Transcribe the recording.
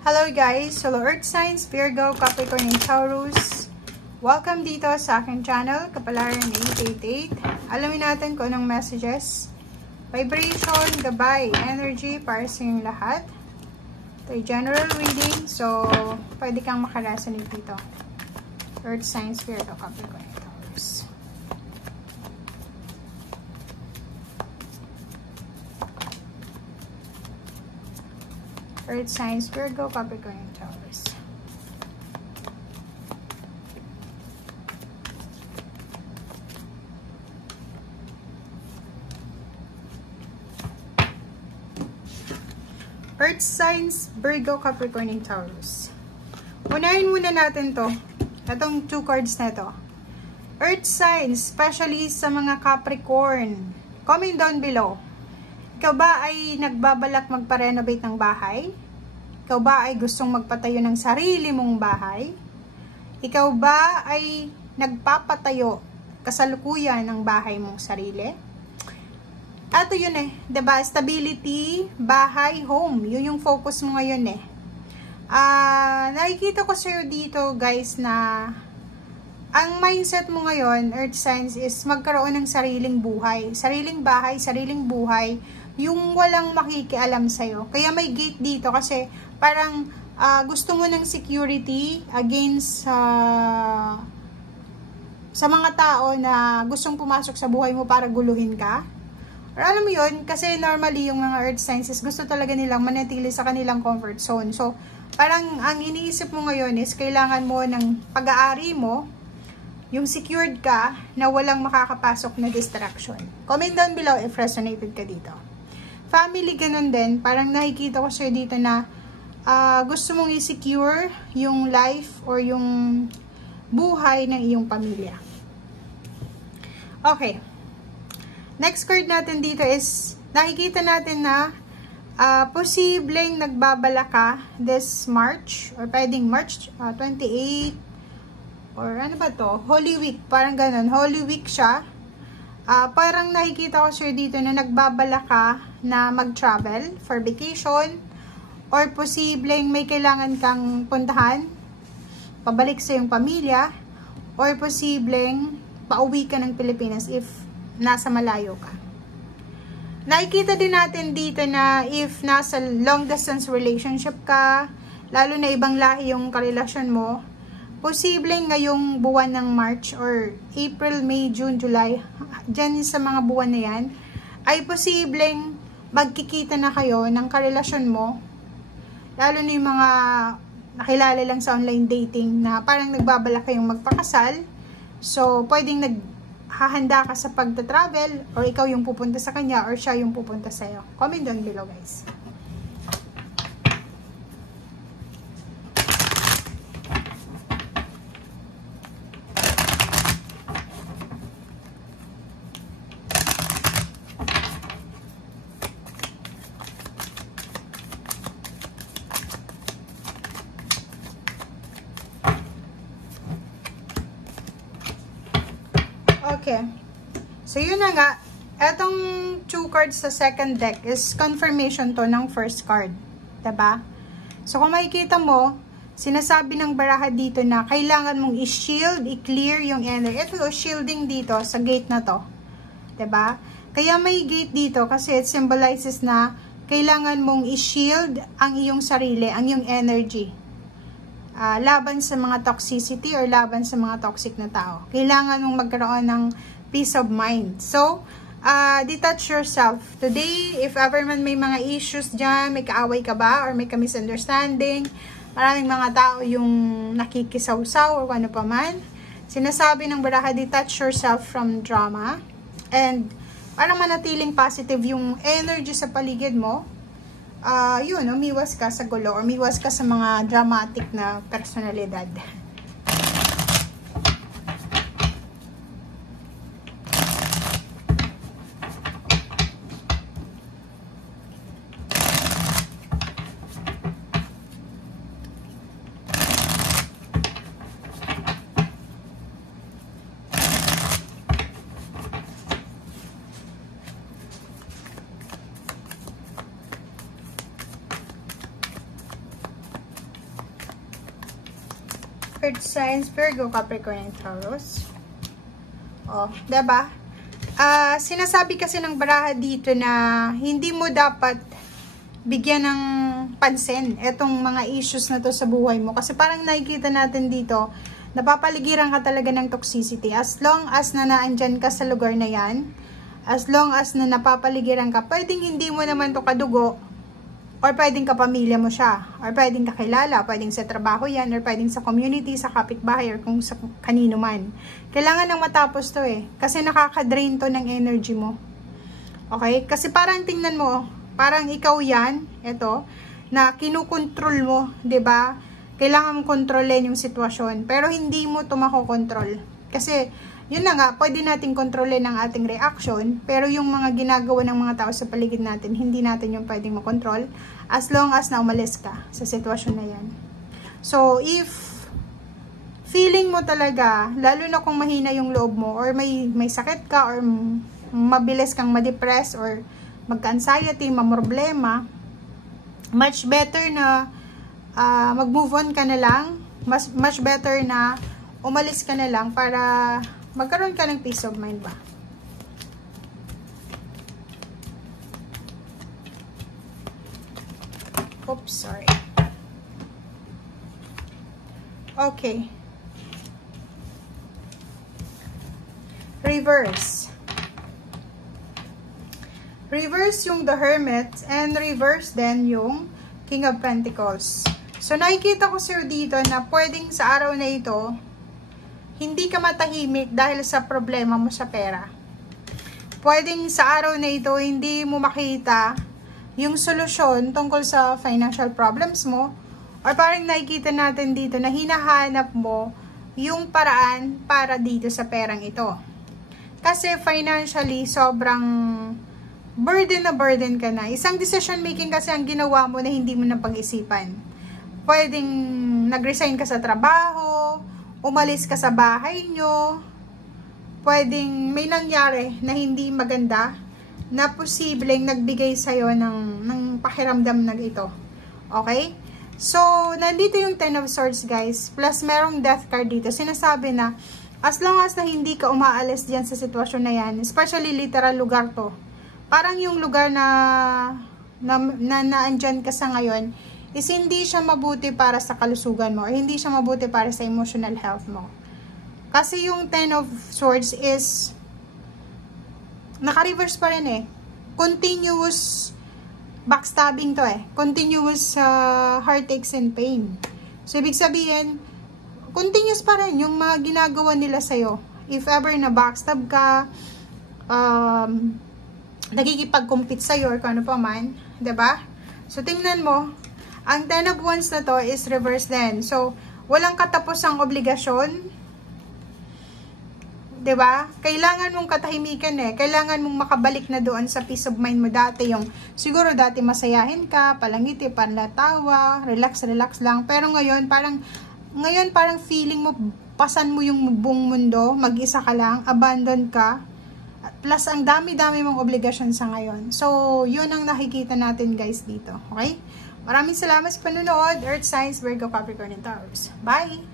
Hello guys! Hello Earth Signs, Virgo, Capricorn, and Taurus. Welcome dito sa aking channel, Kapalaran 888. Alamin natin kung anong messages, vibration, gabay, energy para sa inyong lahat. Ito ay general reading, so pwede kang makaresonate dito. Earth Signs, Virgo, Capricorn, and Taurus. Earth Signs, Virgo, Capricorn, and Taurus. Earth Signs, Virgo, Capricorn, and Taurus. Unahin muna natin to. Itong 2 cards na to. Earth Signs, especially sa mga Capricorn. Comment down below. Ikaw ba ay nagbabalak magpa-renovate ng bahay? Ikaw ba ay gustong magpatayo ng sarili mong bahay? Ikaw ba ay nagpapatayo kasalukuyan ng bahay mong sarili? Ato yun diba? Stability, bahay, home. Yun yung focus mo ngayon nakikita ko sa'yo dito guys na ang mindset mo ngayon, Earth Signs, is magkaroon ng sariling buhay. Sariling bahay, sariling buhay. Yung walang makikialam sa'yo. Kaya may gate dito kasi parang gusto mo ng security against sa mga tao na gustong pumasok sa buhay mo para guluhin ka. Or alam mo yun, kasi normally yung mga Earth Signs is gusto talaga nilang manatili sa kanilang comfort zone. So, parang ang iniisip mo ngayon is kailangan mo ng pag-aari mo, yung secured ka na walang makakapasok na distraction. Comment down below if resonated ka dito. Family, ganun din. Parang nakikita ko sa'yo dito na gusto mong i-secure yung life or yung buhay ng iyong pamilya. Okay. Next card natin dito is, nakikita natin na posibleng nagbabala ka this March or pwedeng March 28 or ano ba to? Holy Week. Parang ganun. Holy Week siya. Parang nakikita ko sir dito na nagbabala ka na mag-travel for vacation or posibleng may kailangan kang puntahan, pabalik sa iyong pamilya, or posibleng pauwi ka ng Pilipinas if nasa malayo ka. Nakikita din natin dito na if nasa long distance relationship ka, lalo na ibang lahi yung karelasyon mo, posibleng ngayong buwan ng March or April, May, June, July, dyan sa mga buwan na yan, ay posibleng magkikita na kayo ng karelasyon mo, lalo na yung mga nakilala lang sa online dating na parang nagbabala kayong magpakasal. So, pwedeng naghahanda ka sa pagta-travel or ikaw yung pupunta sa kanya or siya yung pupunta sa'yo. Comment down below guys. Okay. So, yun na nga. Etong 2 cards sa second deck is confirmation to ng first card. Diba? So, kung makikita mo, sinasabi ng baraha dito na kailangan mong i-shield, i-clear yung energy. Ito, shielding dito sa gate na to. Diba? Kaya may gate dito kasi it symbolizes na kailangan mong i-shield ang iyong sarili, ang iyong energy. Laban sa mga toxicity or laban sa mga toxic na tao. Kailangan mong magkaroon ng peace of mind. So, detach yourself. Today, if ever man may mga issues dyan, may kaaway ka ba or may ka-misunderstanding, maraming mga tao yung nakikisaw-saw or ano pa man, sinasabi ng baraha, detach yourself from drama and para manatiling positive yung energy sa paligid mo. Yun, umiwas ka sa gulo or umiwas ka sa mga dramatic na personalidad. Earth signs, Virgo, Capricorn, and Taurus. Oh, diba? Sinasabi kasi ng baraha dito na hindi mo dapat bigyan ng pansin itong mga issues na to sa buhay mo. Kasi parang nakikita natin dito, napapaligiran ka talaga ng toxicity. As long as na naandyan ka sa lugar na yan, as long as na napapaligiran ka, pwedeng hindi mo naman to kadugo, or pwedeng kapamilya mo siya, or pwedeng kakilala, pwedeng sa trabaho yan, or pwedeng sa community, sa kapitbahay, or kung sa kanino man. Kailangan nang matapos to kasi nakaka-drain to ng energy mo. Okay? Kasi parang tingnan mo, parang ikaw yan, ito, na kinukontrol mo, 'di ba? Kailangan mong kontrolin yung sitwasyon, pero hindi mo to makokontrol. Kasi yun na nga, pwede natin kontrolin ang ating reaction, pero yung mga ginagawa ng mga tao sa paligid natin, hindi natin yung pwedeng makontrol, as long as na umalis ka sa sitwasyon na yan. So, if feeling mo talaga, lalo na kung mahina yung loob mo, or may sakit ka, or mabilis kang ma-depress, or magka-anxiety, mamroblema, much better na mag-move on ka na lang, much better na umalis ka na lang para magkaroon ka ng peace of mind ba. Oops, sorry. Okay. Reverse. Reverse yung the Hermit, and reverse then yung King of Pentacles. So, nakikita ko sa'yo dito na pwedeng sa araw na ito, hindi ka matahimik dahil sa problema mo sa pera. Pwedeng sa araw na ito, hindi mo makita yung solusyon tungkol sa financial problems mo, or parang nakikita natin dito na hinahanap mo yung paraan para dito sa perang ito. Kasi financially, sobrang burden na burden ka na. Isang decision making kasi ang ginawa mo na hindi mo na pag-isipan. Pwedeng nag-resign ka sa trabaho, umalis ka sa bahay nyo, pwedeng may nangyari na hindi maganda, na posibleng nagbigay sa'yo ng pakiramdam na ito. Okay? So, nandito yung Ten of Swords, guys, plus merong Death card dito. Sinasabi na, as long as na hindi ka umaalis dyan sa sitwasyon na yan, especially literal lugar to, parang yung lugar na naandyan ka sa ngayon, is hindi siya mabuti para sa kalusugan mo, or hindi siya mabuti para sa emotional health mo. Kasi yung Ten of Swords is naka-reverse pa rin continuous backstabbing to continuous heartaches and pain. So, ibig sabihin, continuous pa rin yung mga ginagawa nila sa'yo. If ever na backstab ka, nagkikipag-compete sa'yo, or kung ano pa man, diba? So, tingnan mo, ang Ten of Wands na to is reverse din. So, walang katapusang obligasyon. Diba? Kailangan mong katahimikan Kailangan mong makabalik na doon sa peace of mind mo dati. Yung, siguro dati masayahin ka, palangiti, panlatawa, relax lang. Pero ngayon, parang feeling mo, pasan mo yung buong mundo, mag-isa ka lang, abandon ka. Plus, ang dami-dami mong obligasyon sa ngayon. So, yun ang nakikita natin, guys, dito. Okay? Maraming salamat sa panonood. Earth signs, Virgo, Capricorn, and Taurus. Bye!